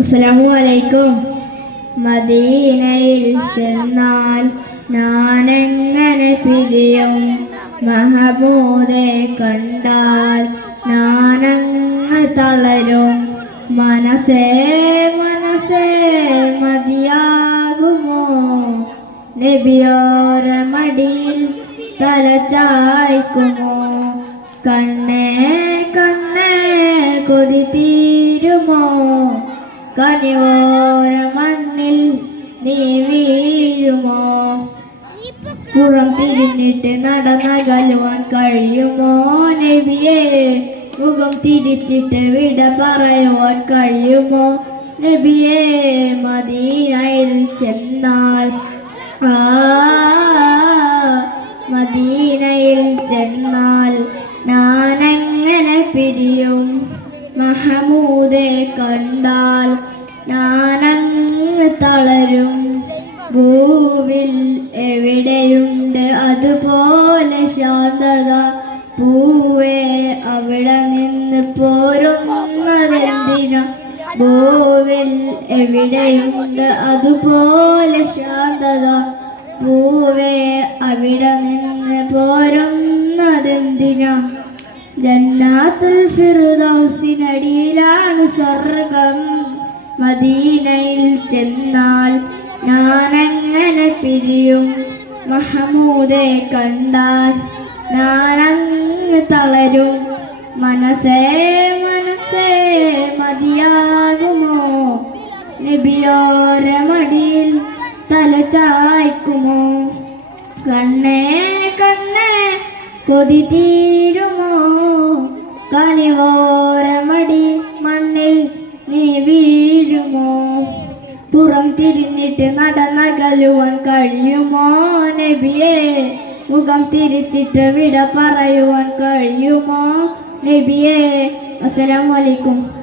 അസ്സലാമു അലൈക്കും. മദീനയിൽ ചെന്നാൽ ഞാനെങ്ങനെ പിരിയും? മഹമൂദെ കണ്ടാൽ ഞാനങ്ങ് തളരും. മനസ്സേ മനസ്സേ മതിയാകുമോ? നബിയോര മടിയിൽ തല ചായ്ക്കുമോ? കണ്ണേ കണ്ണേ കൊതി തീരുമോ? കനിവോര മണ്ണിൽ നീ വീഴുമോ? പുറം തിരിഞ്ഞിട്ട് നടന്നകലുവാൻ കഴിയുമോ? നബിയേ മുഖം തിരിച്ചിട്ട് വിട പറയുവാൻ കഴിയുമോ? നബിയേ മദീനയിൽ ചെന്നാൽ മദീനയിൽ ചെന്നാൽ ഞാനെങ്ങനെ പിരിയും? മഹമൂദെ കണ്ടാൽ ഞാനങ്ങ് തളരും. ഭൂവിൽ എവിടെയുണ്ട് അതുപോലെ ശാന്തത? പൂവേ അവിടെ നിന്ന് പോരുന്നതെന്തിനാ? ഭൂവിൽ എവിടെയുണ്ട് അതുപോലെ ശാന്തത? പൂവേ അവിടെ നിന്ന് പോരുന്നതെന്തിനാ? ജന്നാത്തുൽ ഫിർദൗസിനടിയിലാണ് സ്വർഗം. മദീനയിൽ ചെന്നാൽ ഞാനെങ്ങനെ പിരിയും? മഹമൂദെ കണ്ടാൽ ഞാനങ്ങ് തളരും. മനസ്സേ മനസ്സേ മതിയാകുമോ? നബിയോര മടിയിൽ തല ചായ്ക്കുമോ? കണ്ണേ കണ്ണേ കൊതി തീരുമോ? കനിവോര മടി മണ്ണിൽ നീ വീഴുമോ? പുറം തിരിഞ്ഞിട്ട് നടന്നകലുവാൻ കഴിയുമോ? നബിയേ മുഖം തിരിച്ചിട്ട് വിട പറയുവാൻ കഴിയുമോ? നബിയേ. അസ്സലാമു അലൈക്കും.